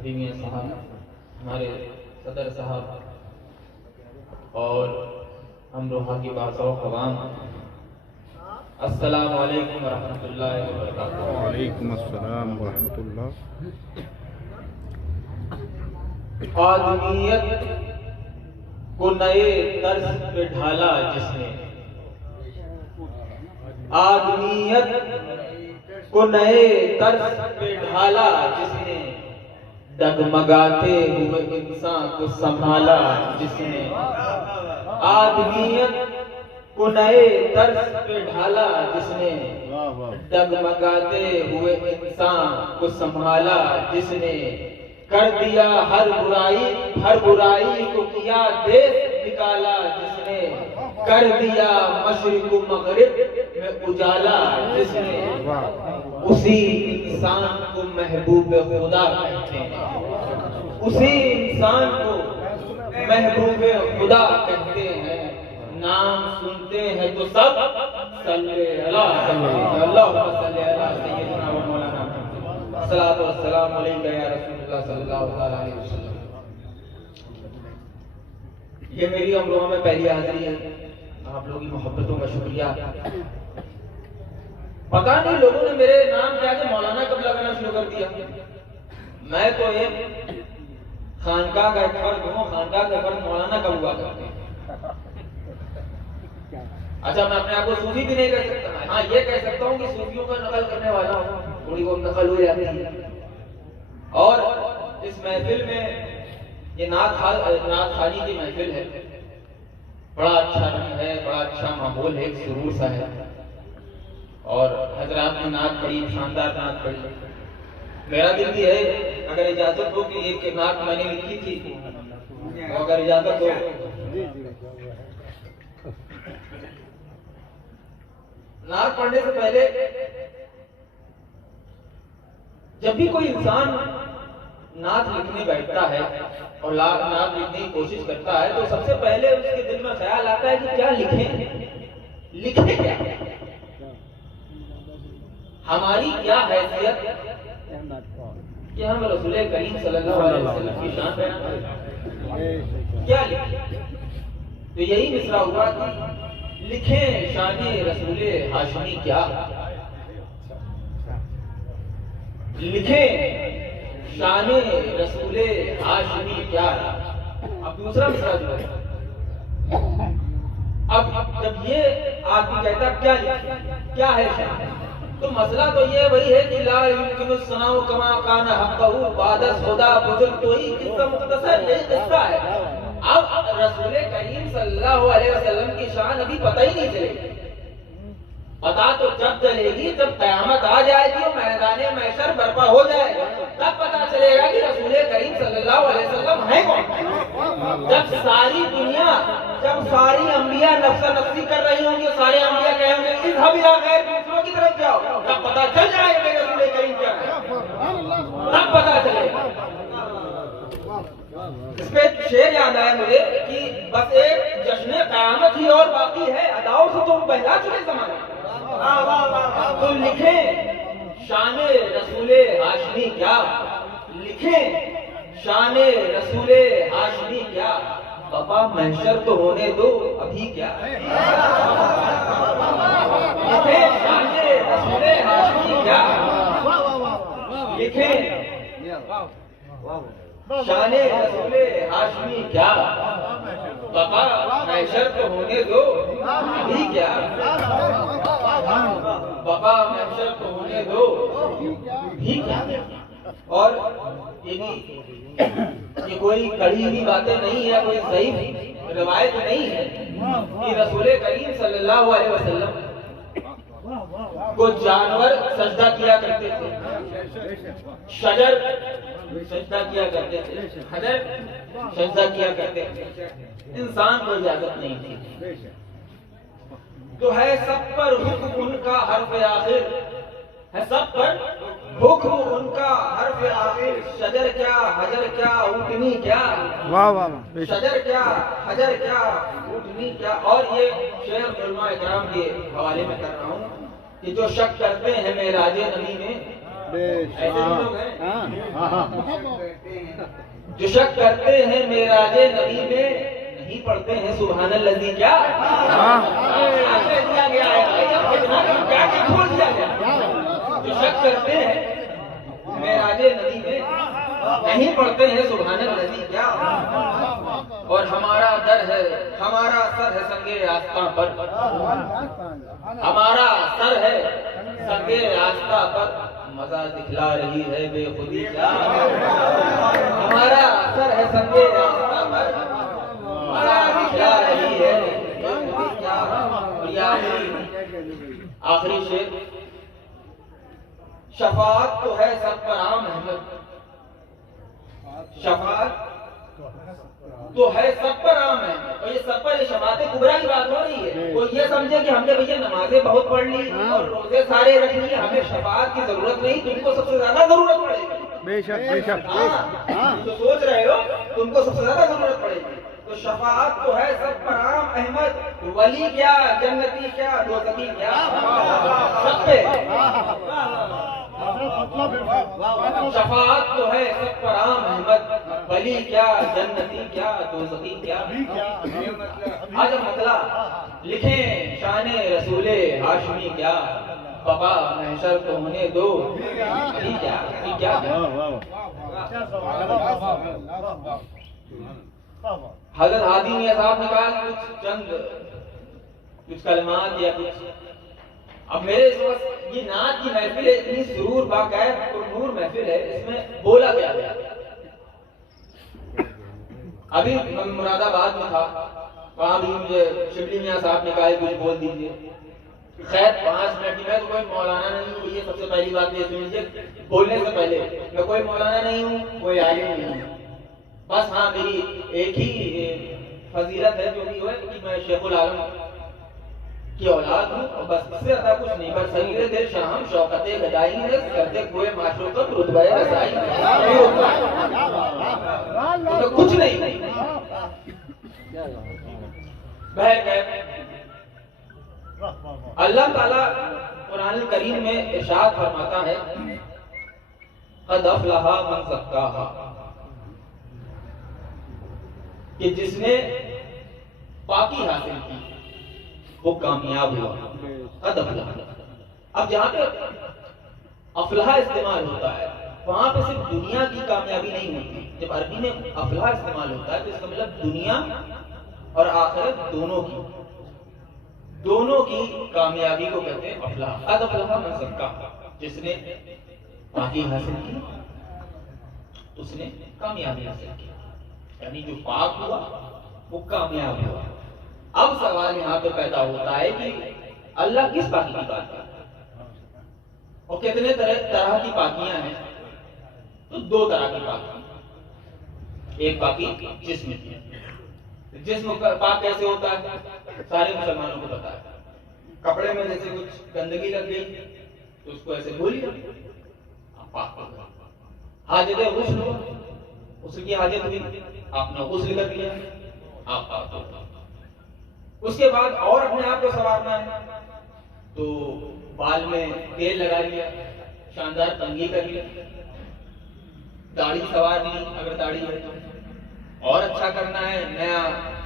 अभी मियां साहब, हमारे सदर साहब और अमरोहा की बाज़ार कवाम, अस्सलामु अलैकुम वरहमतुल्लाहि वबरकातुहू। वालेकुम अस्सलाम वरहमतुल्लाह। आदमियत को नए तर्ज पे ढाला जिसने, आदमियत को नए तर्ज पे ढाला जिसने, डगमगाते हुए इंसान को संभाला जिसने, आदमियत को नए तर्ज पे ढाला जिसने, डगमगाते हुए इंसान को संभाला जिसने, कर दिया हर बुराई को किया देश निकाला जिसने, कर दिया मशरिक मगरिब में उजाला जिसने, उसी इंसान को महबूब खुदा कहते हैं, उसी इंसान को महबूब खुदा कहते हैं। नाम सुनते हैं तो सब सल्ले अला सय्यदना व मौलाना सल्लल्लाहु अलैहि या रसूलुल्लाह सल्लल्लाहु अलैहि वसल्लम। ये मेरी अमरोहा में पहली हाजिरी है। आप लोगों की मोहब्बतों का शुक्रिया। पता नहीं लोगों ने मेरे नाम क्या कि मौलाना कब लगाना शुरू कर दिया। मैं तो एक खानका का फर्द हूँ, खानका का फर्द मौलाना कब हुआ करते हैं। अच्छा, मैं अपने आप को सूफी भी नहीं कह सकता। हाँ, ये कह सकता हूँ कि सूफियों का नकल करने वाला हूँ, थोड़ी बहुत नकल हो जाती है। और इस महफिल में ये नात खानी की महफिल है, बड़ा अच्छा रंग है, बड़ा अच्छा माहौल है, सुरूर सा है। और हजरात ने नात पढ़ी, शानदार नात पढ़ी। मेरा दिल भी है, अगर इजाजत हो कि एक नात मैंने लिखी थी, अगर इजाजत हो। नात पढ़ने से पहले जब भी कोई इंसान नात लिखने बैठता है और नात लिखने की कोशिश करता है, तो सबसे पहले उसके दिल में ख्याल आता है कि क्या लिखें, लिखे क्या, हमारी क्या हैसियत कि हम रसूल करीम सल्लल्लाहु अलैहि वसल्लम की शान बयान करें, क्या लिखें। तो यही मिसरा हुआ कि लिखें शाने रसूल हाशमी क्या, लिखें शाने रसूल हाशमी क्या। अब दूसरा मिसरा जो है, अब जब ये आदमी कहता क्या लिखें, क्या है शान, तो मसला तो ये वही है कि ला युमकिनु सनाउ कमा काना हक़्क़हु बादस खुदा बुजुर्ग, तो ही किस्सा मुख्तसर यही किस्सा है। अब रसूल करीम सल्लल्लाहु अलैहि वसल्लम की शान अभी पता ही नहीं चलेगी। पता तो जब चलेगी जब क़यामत आ जाएगी और मैदाने महशर बर्पा हो जाएगा, तब पता चलेगा कि रसूल करीम सल्लल्लाहु अलैहि वसल्लम है कौन। जब सारी दुनिया, जब सारी अंबिया नफ्सा नफ्सी कर रही होंगी, सारे अंबिया कहेंगे इज़हब इला गैर, दूसरों की तरफ जाओ, तब पता चल जाएगा कि रसूल करीम क्या है, तब पता चलेगा। इस पे शेर याद आया मुझे कि बस एक जश्न क़यामत ही और बाकी है, अदाओं से तुम बहला चुके ज़माने। तो लिखें शाने रसूल हाशमी क्या, लिखें शाने रसूल हाशमी क्या, बाबा महशर तो होने दो अभी क्या। लिखें शाने रसूल हाशमी क्या, लिखें शाने रसूल हाशमी क्या, बाबा महशर तो होने दो अभी क्या, बाबा महशर तो होने दो भी क्या। और ये कोई कड़ी हुई बातें नहीं है, कोई सही रिवायत नहीं है कि रसूल करीम सल्लल्लाहु अलैहि वसल्लम को जानवर सजदा किया करते थे, शजर सजदा किया करते थे, हजर सजदा किया करते थे, इंसान को इजाजत नहीं थी। तो है सब पर हुक्म उनका हर्फ आखिर, है सब पर हुक्म उनका हर्फ आखिर, शजर क्या हजर क्या ऊँटनी क्या, वाह वाह, शजर क्या हजर क्या ऊँटनी क्या। और ये शेर उलमा इकराम के हवाले में कर रहा हूँ कि जो शक करते हैं मेराजे नबी में, ऐसे लोग हैं जो शक करते हैं मेराजे नबी में नहीं पढ़ते हैं सुभान अल्लाह। क्या दिया गया है क्या छोड़ दिया गया। जो शक करते हैं मेराजे नबी में नहीं पढ़ते हैं सुभान अल्लाह। क्या और हमारा दर है, हमारा सर है संगे रास्ता पर, हमारा सर है संगे रास्ता पर, मजा दिखला रही है बेखुदी। क्या हमारा सर है संगे रास्ता पर, मजा दिखला रही है बेखुदी। क्या आखिरी शेर, शफाअत तो है सब पर आम अहमद, शफाअत तो है सब पर आम है। और ये सब पर ये शफाअत कुबरा की बात हो रही है। वो ये समझे कि हमने भैया नमाजें बहुत पढ़ ली और रोजे सारे रख लिए, हमें शफाअत की जरूरत नहीं, तुमको सबसे ज्यादा जरूरत पड़ेगी। बेशक बेशक। तो सोच रहे हो तुमको सबसे ज्यादा जरूरत पड़ेगी। तो शफाअत तो है सब पर आम अहमद, वली क्या जन्नती क्या दोज़खी क्या, सब पे शफाअत तो है सब पर आम अहमद, वली क्या जन्नती क्या दोज़खी क्या। आज मतला लिखे शाने रसूले हाशमी क्या, बाबा महशर को होने दो अभी क्या अभी क्या। हजरत हादी मियां साहब ने कहा कुछ कलमात या कुछ। अब मेरे इस वक्त ये नात की महफिल है, इतनी सुरूर बाकायद और नूर महफिल है, इसमें बोला क्या गया। अभी मुरादाबाद में था, वहां भी मुझे शिबली मियां साहब ने कहा कुछ बोल दीजिए। खैर 5 मिनट की, मैं तो कोई मौलाना नहीं हूँ, ये सबसे पहली बात ये सुन लीजिए। बोलने से पहले मैं कोई मौलाना नहीं हूँ, कोई आलिम नहीं हूँ। बस हाँ मेरी एक ही फजीलत है जो भी है कि मैं शेखुल आलम की औलाद हूँ, और बस इससे ज्यादा कुछ नहीं। बस सगीरे दिल शाम शौकते गदाई है, करते हुए माशूकत रुतबे रसाई, तो कुछ नहीं। अल्लाह ताला कुरान करीम में इरशाद फरमाता है, क़द अफ़लहा मन ज़क्काहा, कि जिसने पाकी हासिल की वो कामयाब हुआ। क़द अफ़लहा, अब जहां पे अफ़लहा इस्तेमाल होता है वहां पे सिर्फ दुनिया की कामयाबी नहीं होती। जब अरबी में अफ़लहा इस्तेमाल होता है तो इसका मतलब दुनिया और आखिरत दोनों की कामयाबी को कहते हैं अफ़लहा। क़द अफ़लहा मन ज़क्काहा, जिसने पाकी हासिल की उसने कामयाबी हासिल की, यानी जो पाक हुआ वो कामयाब हुआ। अब सवाल यहाँ पे पैदा होता है कि अल्लाह किस पाकी की बात करता है और कितने तरह की पाकियां हैं। तो 2 तरह की पाकी, एक पाकी जिस्म की। जिस्म पाक कैसे होता है सारे मुसलमानों को पता है। कपड़े में जैसे कुछ गंदगी लग गई तो उसको ऐसे धो लिया, पाक हो गया। हाजत गुस्ल हुआ, उसकी हाजत हुई, आपने गुस्ल कर लिया, आप पाक हो गए। उसके बाद और अपने आप को संवारना है तो बाल में तेल लगा लिया, शानदार कंघी कर लिया, दाढ़ी संवार ली अगर दाढ़ी है तो, और अच्छा करना है नया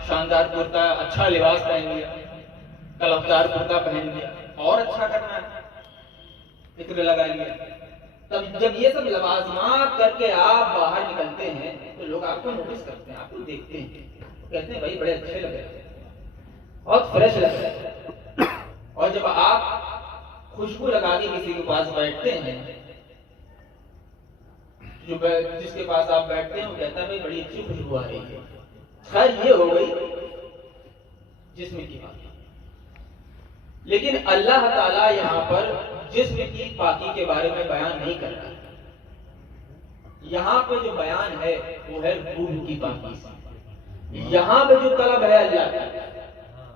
शानदार कुर्ता अच्छा लिबास पहन लिया, कलफदार कुर्ता पहन लिया, और अच्छा करना है इत्र लगा लिया। तब जब ये सब लवाजमात करके आप बाहर निकलते हैं तो लोग आपको नोटिस करते हैं, आपको देखते हैं, कहते हैं भाई बड़े अच्छे लग रहे हैं, बहुत फ्रेश लग रहे हैं। और जब आप खुशबू लगा के किसी के पास बैठते हैं, जिसके पास आप बैठते हैं वो कहता है भाई बड़ी अच्छी खुशबू आ रही है। खैर ये हो गई जिस्म की बात। लेकिन अल्लाह ताला यहाँ पर जिस्म की पाकी के बारे में बयान नहीं कर रहा। यहाँ पे जो बयान है वो है रूह की पाकी। यहाँ पे जो तलब है अल्लाह की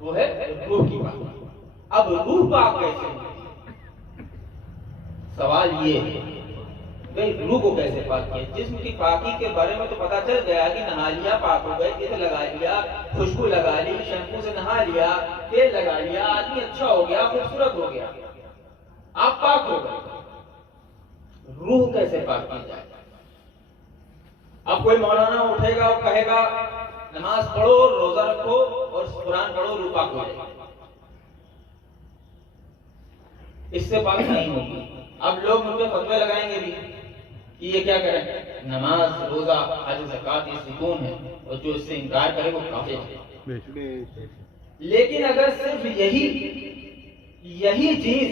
वो है रूह की पाकी। अब रूह पाक कैसे होगी? सवाल ये है भाई रूह को कैसे पाक किया? जिस्म की पाकी के बारे में तो पता चल गया कि नहा लिया पाक हो गए, इत्र लगा लिया, खुशबू लगा ली, शैम्पू से नहा लिया, तेल लगा लिया, आदमी अच्छा हो गया, खूबसूरत हो गया, आप पाक हो गए। रूह कैसे पाक की जाए? अब अब कोई मौलाना उठेगा और कहेगा नमाज पढ़ो, रोजा रखो और कुरान पढ़ो, रूपा को इससे पाक नहीं होगी। अब लोग मुझ पे फतवे लगाएंगे भी कि ये क्या करें, नमाज रोजा हज ज़कात ये सुकून है और जो इससे इनकार करे वो काफिर है। लेकिन अगर सिर्फ यही चीज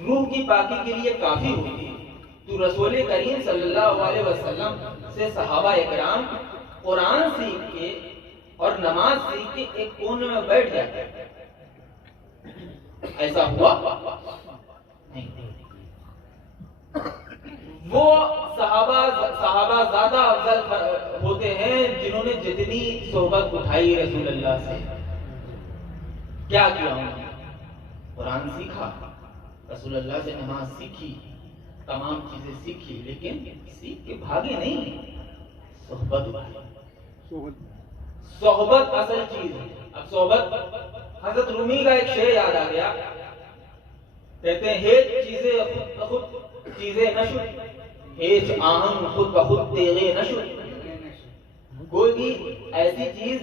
रूह की पाकी के लिए काफी होती तो रसूल करीम सल्लल्लाहु अलैहि वसल्लम से सहाबा इकराम कुरान सीख के और नमाज सीख के एक कोने में बैठ जाते। ऐसा हुआ नहीं। वो सहाबा ज्यादा अफजल होते हैं जिन्होंने जितनी सोहबत उठाई रसूल अल्लाह से। क्या किया उन्होंने? कुरान सीखा, रसूल अल्लाह से नमाज सीखी, तमाम चीजें सीखी, लेकिन सीख के भागे नहीं, सोहबत असल चीज है। अब सोहबत, हजरत रूमी का एक शेर याद आ गया, कहते हैं हेच चीजें खुद चीजें नशुद, हेच आहम खुद ब खुद तेगे नशुद। कोई भी ऐसी चीज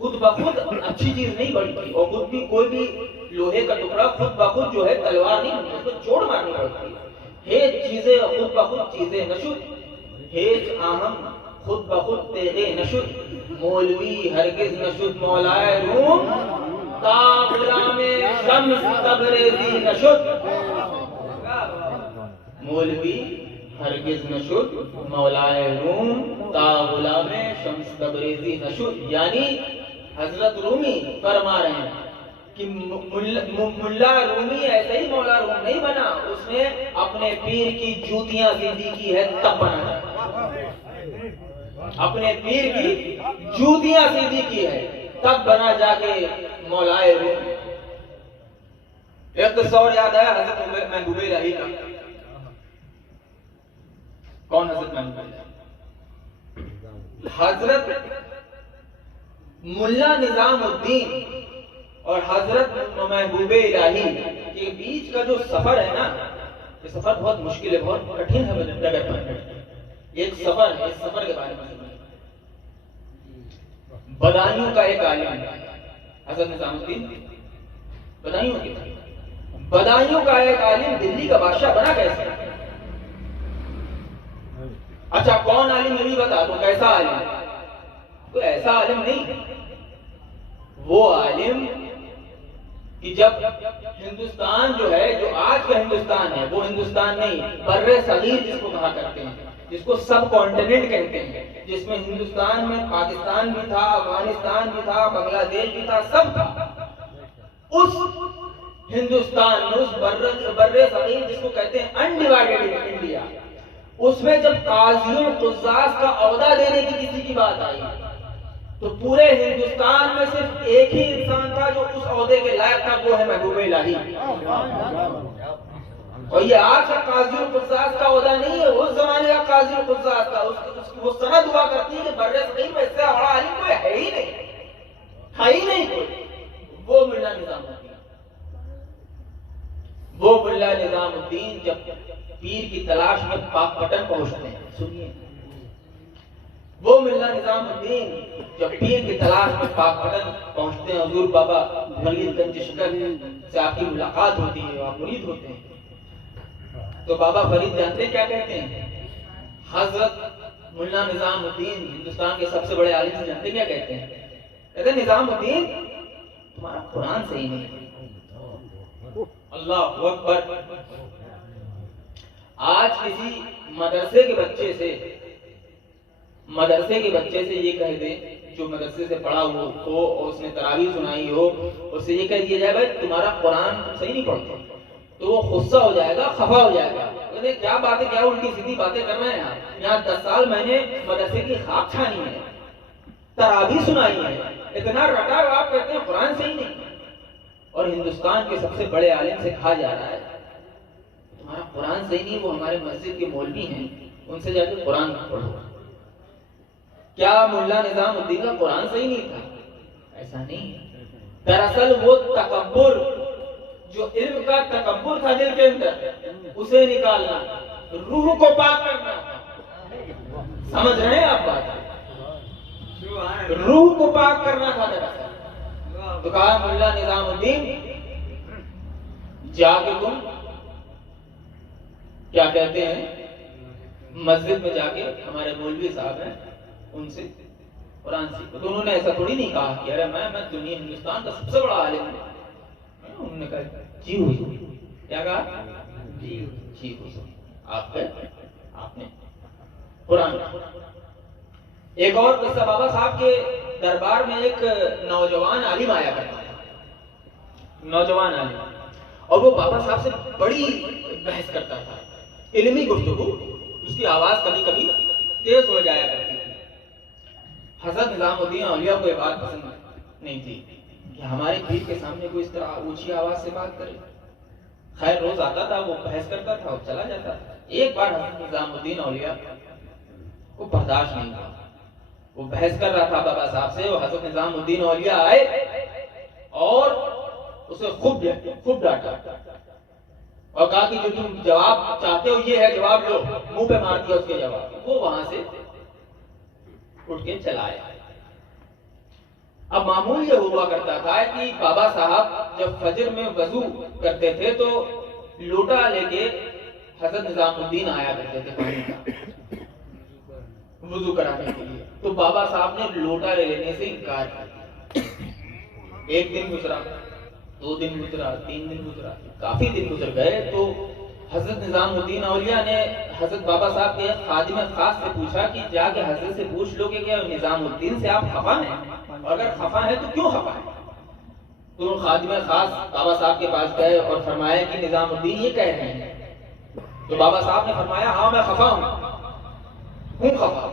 खुद ब खुद अच्छी चीज नहीं बनती और खुद भी कोई भी लोहे का टुकड़ा खुद ब खुद जो है तलवार नहीं बनती, उसको चोट मारनी पड़ती है। हेच चीजें खुद ब खुद चीजें नशुद, हेच आहम खुद ब खुद तेगे नशुद। मौलवी हरगिज नशुद मौलाए रूम, ता गुलामे शम्स तबरेज़ी नशुद। मौलवी हरगिज नशुद मौलाए रूम, ता गुलामे शम्स तबरेज़ी नशुद। यानी हजरत रूमी फरमा रहे हैं कि मुल्ला रूमी ऐसे ही मौला रूम नहीं बना, उसने अपने पीर की जूतियां सीधी की है तब बना। अपने पीर की जूतियां सीधी की है तब बना जाके मौलाए रूम। एक तो सौर याद आया हजरत महबूब इलाही का। कौन हजरत महबूब इलाही? हजरत मुल्ला निजामुद्दीन और हजरत महबूब इलाही के बीच का जो सफर है ना, ये सफर बहुत मुश्किल है, बहुत कठिन है नगर पर। एक सफर है, इस सफर के बारे में बदायूं का एक आलिम हजरत निजामुद्दीन बदायूं के थे। बदायूं का एक आलिम दिल्ली का बादशाह बना कैसे? अच्छा कौन आलिम, ये भी बता दो कैसा आलिम? तो ऐसा आलिम नहीं, वो आलिम कि जब हिंदुस्तान जो है, जो आज का हिंदुस्तान है, वो हिंदुस्तान नहीं, बर्रे सगीर जिसको कहा करते हैं, जिसको सब कॉन्टिनेंट कहते हैं, जिसमें हिंदुस्तान में पाकिस्तान भी था, अफगानिस्तान भी था, बांग्लादेश भी था, सब था। उस हिंदुस्तान में, उस बर्रे सगीर जिसको कहते हैं अनडिवाइडेड इंडिया, उसमें जब काजियों कुज़्ज़ाज़ का औहदा देने की किसी की बात आई तो पूरे हिंदुस्तान में सिर्फ एक ही इंसान था जो उस औहदे के लायक था, वो है महबूब इलाही। और ये आज का काजी कुज़्ज़ाज़ का औहदा नहीं है, उस जमाने का काजी कुज़्ज़ाज़ था। उसकी वो सनद हुआ करती है कि बर्रे सगीर में इससे बड़ा आलिम कोई है ही नहीं कोई। वो मुल्ला निजामुद्दीन जब पीर की तलाश में पाकपटन पहुंचते हैं, सुनिए, वो मुल्ला निजामुद्दीन जब पीर की तलाश में पाकपटन पहुंचते हैं, हुजूर बाबा फरीदगंज चिश्ती से आपकी मुलाकात होती है, आप मुरीद होते हैं, तो बाबा फरीद जानते हैं क्या कहते हैं? हजरत मुल्ला निजामुद्दीन हिंदुस्तान के सबसे बड़े आलिम से जानते क्या कहते हैं? कहते हैं निजामुद्दीन तुम्हारा कुरान सही नहीं है। अल्लाह अकबर। आज किसी मदरसे के बच्चे से ये कह दे, जो मदरसे से पढ़ा हो और उसने तरावी सुनाई हो, उससे ये कह दिया जाए भाई तुम्हारा कुरान सही नहीं पढ़ते, तो वो गुस्सा हो जाएगा, खफा हो जाएगा। कहते क्या बातें, क्या उल्टी सीधी बातें कर रहे हैं आप। यहाँ 10 साल मैंने मदरसे की खाक छानी है, तरावी सुनाई है, इतना रटा आप कहते हैं कुरान सही नहीं। और हिंदुस्तान के सबसे बड़े आलिम से कहा जा रहा है तुम्हारा कुरान सही नहीं, वो हमारे मस्जिद के मौलवी हैं, उनसे जाकर कुरान पढ़ो। क्या मुल्ला निजामुद्दीन का कुरान सही नहीं था? ऐसा नहीं। दरअसल वो तकब्बुर, जो इल्म का तकब्बुर था दिल के अंदर, उसे निकालना, रूह को पाक करना, समझ रहे हैं आप बात? रूह को पाक करना था दरअसल। तो कहा मुल्ला निजामुद्दीन जाके तुम क्या कहते हैं मस्जिद में जाके हमारे मौलवी साहब हैं उनसे कुरान सीखो। तो उन्होंने ऐसा थोड़ी नहीं कहा कि अरे मैं दुनिया हिंदुस्तान का सबसे बड़ा आलिम हूं। उन्होंने कहा जी हुजूर। क्या कहा? जी हुजूर। आपने कुरान। एक और किस्सा, बाबा साहब के दरबार में एक नौजवान आलिम आया करता था, नौजवान आलिम, और वो बाबा साहब से बड़ी बहस करता था, इल्मी गुफ्तगू। उसकी आवाज कभी कभी तेज हो जाया करती थी। हज़रत निजामुद्दीन औलिया को ये बात पसंद नहीं थी कि हमारे पीर के सामने कोई इस तरह ऊंची आवाज से बात करे। खैर रोज आता था, वो बहस करता था और चला जाता था। एक बार हज़रत निजामुद्दीन औलिया को बर्दाश्त नहीं हुआ, वो बहस कर रहा था बाबा साहब से। वो हज़रत निजामुद्दीन औलिया आए और उसे खूब डांटा और कहा कि जो तुम जवाब चाहते हो ये है जवाब, लो। मुंह पे मार दिया उसके जवाब। वो वहां से उठ के चला आया। अब मामूल ये हुआ करता था कि बाबा साहब जब फजर में वजू करते थे तो लोटा लेके हज़रत निजामुद्दीन आया करते थे पानी का वजू कराने के लिए। तो बाबा साहब ने लोटा लेने से इनकार किया। एक दिन गुजरा, 2 दिन गुजरा, 3 दिन गुजरा, काफी दिन गुजर गए। तो हज़रत निजामुद्दीन औलिया ने हज़रत बाबा साहब के खादिम खास से पूछा कि जाके हज़रत से पूछ लो कि क्या निजामुद्दीन से आप खफा हैं, और अगर खफा है तो क्यों खफा है। तो खादिम खास बाबा साहब के पास गए और फरमाया कि निजामुद्दीन ये कह रहे हैं। तो बाबा साहब ने फरमाया हाँ मैं खफा हूं खफा।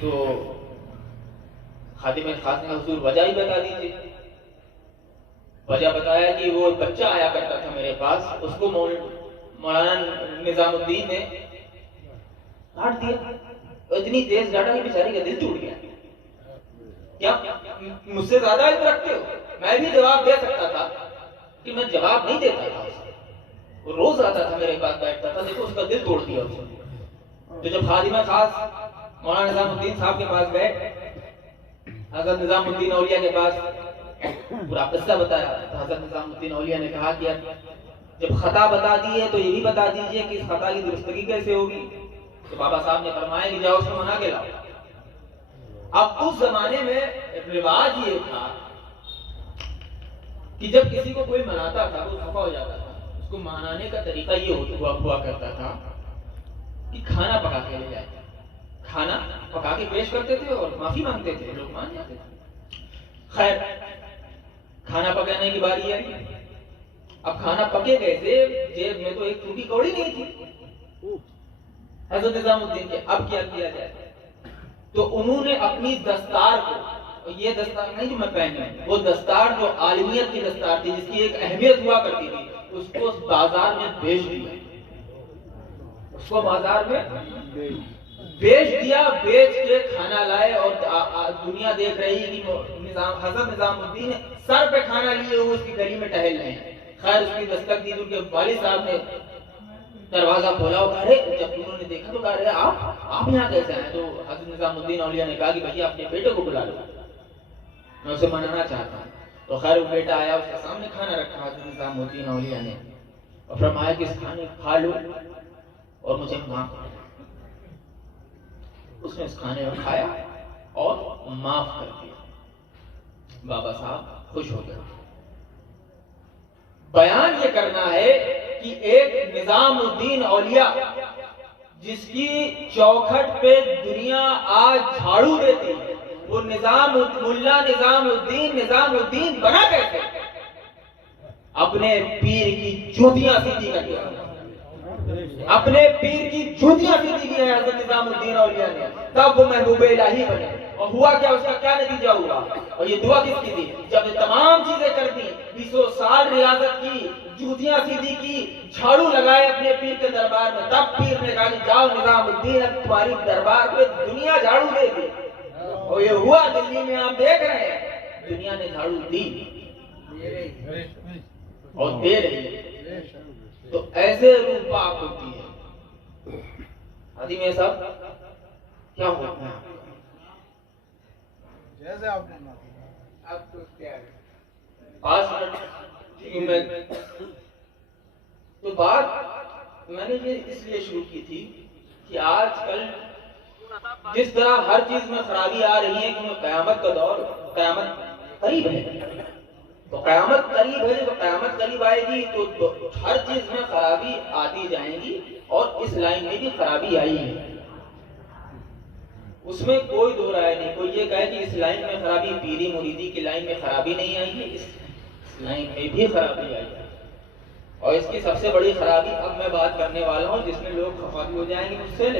तो खादिम खास ने हुजूर वजह ही बता दीजिए। वजह बताया कि वो बच्चा आया करता था मेरे पास, उसको मौलाना निजामुद्दीन ने डांट दिया। इतनी तेज डांटा कि बेचारी का दिल टूट गया। क्या मुझसे ज्यादा इल्म रखते हो? मैं भी जवाब दे सकता था कि मैं जवाब नहीं देता था उससे। वो रोज आता था मेरे पास बैठता था, देखो उसका दिल तोड़ दिया उसने। तो जब खादिम खास मौलाना निजामुद्दीन साहब के पास गए, हज़रत निजामुद्दीन औलिया के पास पूरा किस्सा बताया। तो हज़रत निजामुद्दीन औलिया ने कहा कि जब खता बता दी है तो ये भी बता दीजिए कि इस खता की दुरुस्तगी कैसे होगी। तो बाबा साहब ने फरमाया कि जाओ उसको मना के लाओ। अब उस जमाने में रिवाज ये था कि जब किसी को कोई मनाता था वो खफा हो जाता था। उसको मनाने का तरीका ये हुआ करता था कि खाना पका के ले जाए, खाना पका के पेश करते थे और माफी मांगते थे, लोग मान जाते थे। खैर खाना पकाने की बारी आई। अब खाना पके कैसे, जेब में तो एक टूटी कौड़ी नहीं थी हज़रत निजामुद्दीन के। अब क्या किया जाए? तो उन्होंने अपनी दस्तार को, ये दस्तार नहीं जो मैं पहने, वो दस्तार जो आलिमियत की दस्तार थी जिसकी एक अहमियत हुआ करती थी, उसको बाजार में बेच दिया। उसको बाजार में बेच दिया। बेच के खाना लाए और दुनिया देख रही कि हज़रत निजामुद्दीन सर पे खाना लिए हुए उसकी गली में टहल रहे हैं। खैर उसकी दस्तक दी, उनके वालिद साहब ने दरवाजा खोला और अरे जब उन्होंने देखा तो कहा आप यहाँ कैसे आए? तो हज़रत निजामुद्दीन औलिया ने कहा कि भैया अपने बेटे को बुला लो, मैं उसे मनाना चाहता हूँ। तो खैर वो बेटा आया, उसके सामने खाना रखा हज़रत निजामुद्दीन औलिया ने और फरमाया कि इस खाने खा लो और मुझे माफ कर। उसने इस खाने को खाया और माफ कर दिया। बाबा साहब खुश हो गए। बयान ये करना है कि एक निजामुद्दीन औलिया जिसकी चौखट पे दुनिया आज झाड़ू देती है, वो मुल्ला निजामुद्दीन बना कैसे? अपने पीर की जूतियां सीधी कर दिया। अपने पीर की जूतियां सीधी की है हज़रत निजामुद्दीन औलिया ने, तब वो महबूबे इलाही बने। और हुआ क्या, उसका क्या नतीजा हुआ? और ये दुआ किसकी थी? जब तमाम चीजें कर दी, 20 साल रियाजत की, जूतियां सीधी की, झाड़ू लगाए अपने पीर के दरबार में, तब पीर ने कहा कि जाओ निजामुद्दीन, अब तुम्हारी दरबार पे दुनिया झाड़ू देगी। और ये हुआ दिल्ली में, आप देख रहे हैं, दुनिया ने झाड़ू दी और दे रही है। तो ऐसे रूह पाक होती है। हादी में साहब क्या होता है? जैसे आपने आप तो क्या है 5 मिनट में तो बात मैंने ये इसलिए शुरू की थी कि आजकल जिस तरह हर चीज में खराबी आ रही है कि कयामत का दौर, कयामत करीब है, तो कयामत करीब है, जब कयामत करीब आएगी तो हर चीज में खराबी आती जाएंगी और इस लाइन में भी खराबी आई है, उसमें कोई दो राय नहीं। कोई ये कहे कि इस लाइन में खराबी, पीरी मुरीदी की लाइन में खराबी नहीं आई है, इस लाइन में भी खराबी आई है। और इसकी सबसे बड़ी खराबी अब मैं बात करने वाला हूँ जिसमें लोग खफा भी हो जाएंगे मुझसे।